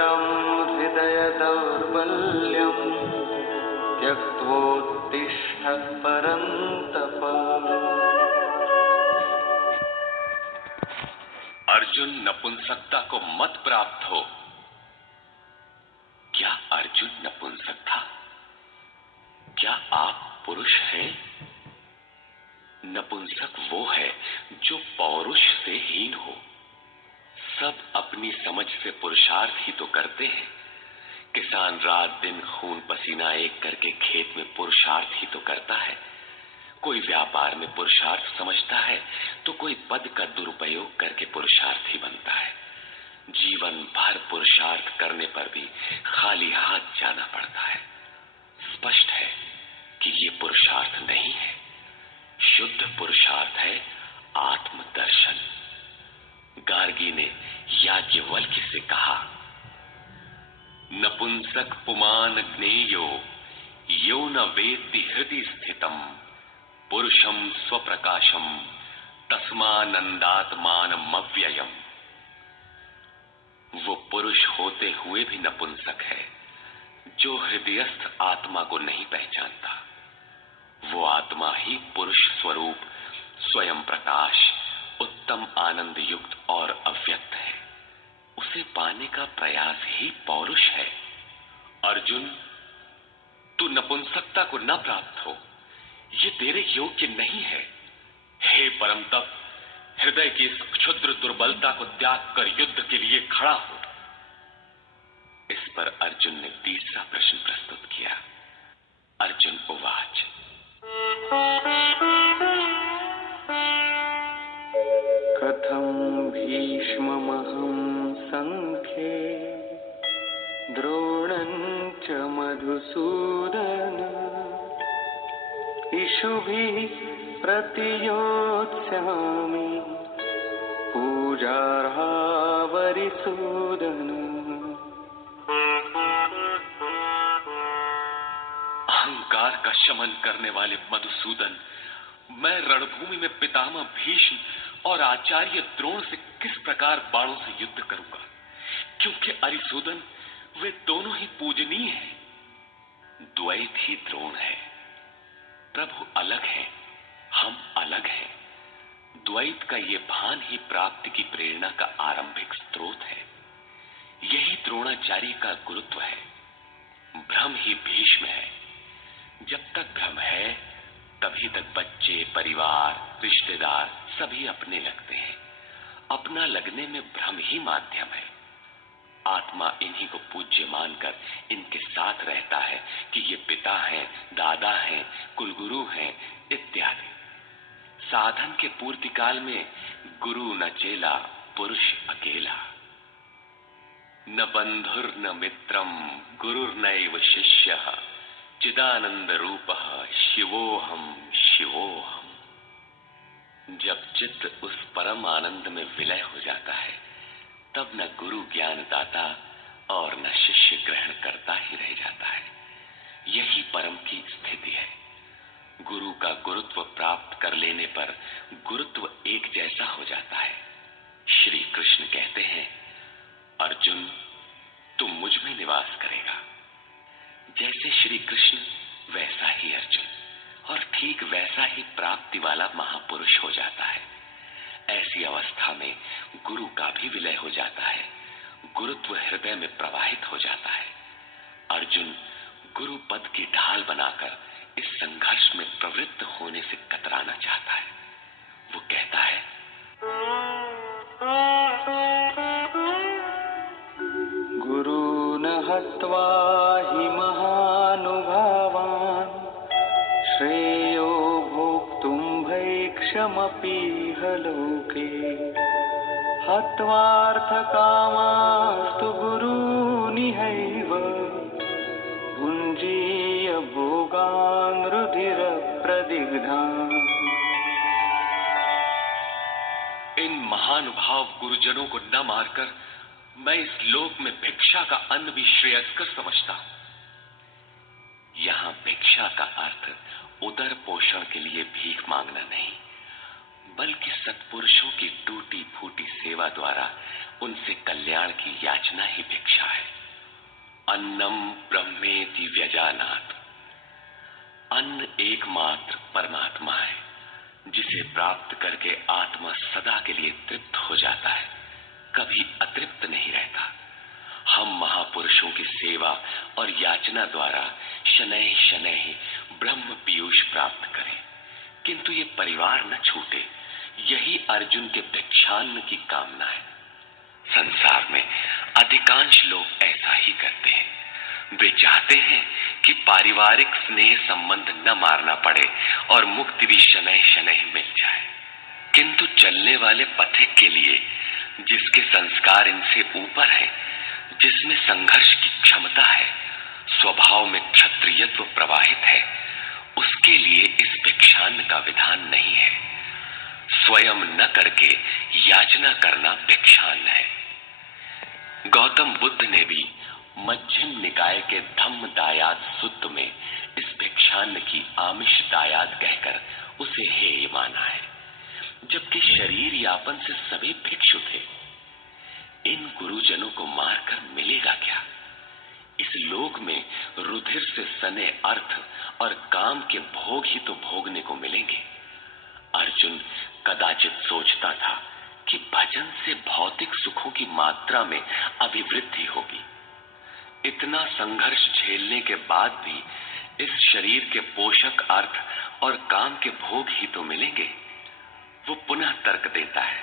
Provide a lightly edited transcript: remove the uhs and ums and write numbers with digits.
दुर्धरं हृदय दौर्बल्यं त्यक्त्वोत्तिष्ठ परन्तप। अर्जुन, नपुंसकता को मत प्राप्त हो। क्या अर्जुन नपुंसक था? क्या आप पुरुष हैं? नपुंसक वो है जो पौरुष से हीन हो। सब अपनी समझ से पुरुषार्थ ही तो करते हैं। किसान रात दिन खून पसीना एक करके खेत में पुरुषार्थ ही तो करता है। कोई व्यापार में पुरुषार्थ समझता है तो कोई पद का दुरुपयोग करके पुरुषार्थी बनता है। जीवन भर पुरुषार्थ करने पर भी खाली हाथ जाना पड़ता है। स्पष्ट है कि ये पुरुषार्थ नहीं है। शुद्ध पुरुषार्थ है आत्मदर्शन। गार्गी ने याज्ञवल्क्य से कहा, नपुंसक पुमान ज्ञेयो यो न वेत्ति हृदि स्थितम पुरुषम स्वप्रकाशम तस्मानंदात्मानमव्ययम्। वो पुरुष होते हुए भी नपुंसक है जो हृदयस्थ आत्मा को नहीं पहचानता। वो आत्मा ही पुरुष स्वरूप स्वयं प्रकाश, उत्तम आनंद युक्त और अव्यक्त है। उसे पाने का प्रयास ही पौरुष है। अर्जुन, तू नपुंसकता को न प्राप्त हो, ये तेरे योग्य नहीं है। हे परम तप, हृदय की इस क्षुद्र दुर्बलता को त्याग कर युद्ध के लिए खड़ा हो। इस पर अर्जुन ने तीसरा प्रश्न प्रस्तुत किया। अर्जुन उवाच, कथं भीष्ममहं संख्ये द्रोणं च मधुसूदन इषुभिः प्रतियोत्स्यामि पूजार्हावरिसूदन। अहंकार का शमन करने वाले मधुसूदन, मैं रणभूमि में पितामह भीष्म और आचार्य द्रोण से किस प्रकार बाणों से युद्ध करूंगा, क्योंकि अरिसूदन वे दोनों ही पूजनीय हैं। द्वैत ही द्रोण है। प्रभु अलग है, हम अलग हैं। द्वैत का ये भान ही प्राप्ति की प्रेरणा का आरंभिक स्रोत है। यही द्रोणाचार्य का गुरुत्व है। भ्रम ही भीष्म है। जब तक भ्रम है तभी तक बच्चे, परिवार, रिश्तेदार सभी अपने लगते हैं। अपना लगने में भ्रम ही माध्यम है। आत्मा इन्हीं को पूज्य मानकर इनके साथ रहता है कि ये पिता हैं, दादा हैं, कुलगुरु हैं इत्यादि। साधन के पूर्ति काल में गुरु न चेला, पुरुष अकेला। न बंधुर न मित्रम गुरुर्नैव शिष्यः चिदानंद रूपः शिवोहम शिवोहम। जब चित्त उस परम आनंद में विलय हो जाता है तब न गुरु ज्ञान दाता और न शिष्य ग्रहण करता ही रह जाता है। यही परम की स्थिति है। गुरु का गुरुत्व प्राप्त कर लेने पर गुरुत्व एक जैसा हो जाता है। श्री कृष्ण कहते हैं, अर्जुन तू मुझ में निवास करेगा। जैसे श्री कृष्ण वैसा ही अर्जुन, और ठीक वैसा ही प्राप्ति वाला महापुरुष हो जाता है। ऐसी अवस्था में गुरु का भी विलय हो जाता है। गुरुत्व हृदय में प्रवाहित हो जाता है। अर्जुन गुरु पद की ढाल बनाकर इस संघर्ष में प्रवृत्त होने से कतराना चाहता है। वो कहता है, गुरून् हत्वा हि महानुभावान् श्रेयो भोक्तुं भैक्षमपीह लोके हत्वार्थकामास्तु गुरूनिहैव भुञ्जीय भोगान् रुधिरप्रदिग्धान्। इन महानुभाव गुरुजनों को न मारकर मैं इस लोक में भिक्षा का अन्न भी श्रेयस्कर समझता हूं। यहां भिक्षा का अर्थ उदर पोषण के लिए भीख मांगना नहीं, बल्कि सत्पुरुषों की टूटी फूटी सेवा द्वारा उनसे कल्याण की याचना ही भिक्षा है। अन्नम ब्रह्मेति व्यजानात्, अन्न एकमात्र परमात्मा है, जिसे प्राप्त करके आत्मा सदा के लिए तृप्त हो जाता है, कभी अतृप्त नहीं रहता। हम महापुरुषों की सेवा और याचना द्वारा शनैः शनैः ब्रह्म पीयूष प्राप्त करें, किंतु ये परिवार न छूटे, यही अर्जुन के भिक्षान्न की कामना है। संसार में अधिकांश लोग ऐसा ही करते हैं। वे चाहते हैं कि पारिवारिक स्नेह संबंध न मारना पड़े और मुक्ति भी शनैः शनैः मिल जाए, किंतु चलने वाले पथिक के लिए, जिसके संस्कार इनसे ऊपर है, जिसमें संघर्ष की क्षमता है, स्वभाव में क्षत्रियत्व प्रवाहित है, उसके लिए इस भिक्षान्न का विधान नहीं है। स्वयं न करके याचना करना भिक्षान्न है। गौतम बुद्ध ने भी मध्यम निकाय के धम्म दायाद सुत्त में इस भिक्षान्न की आमिष दायाद कहकर उसे हेय माना है, जबकि शरीर यापन से सभी भिक्षु थे। इन गुरुजनों को मारकर मिलेगा क्या? इस लोक में रुधिर से सने अर्थ और काम के भोग ही तो भोगने को मिलेंगे। अर्जुन कदाचित सोचता था कि भजन से भौतिक सुखों की मात्रा में अभिवृद्धि होगी। इतना संघर्ष झेलने के बाद भी इस शरीर के पोषक अर्थ और काम के भोग ही तो मिलेंगे। वो पुनः तर्क देता है,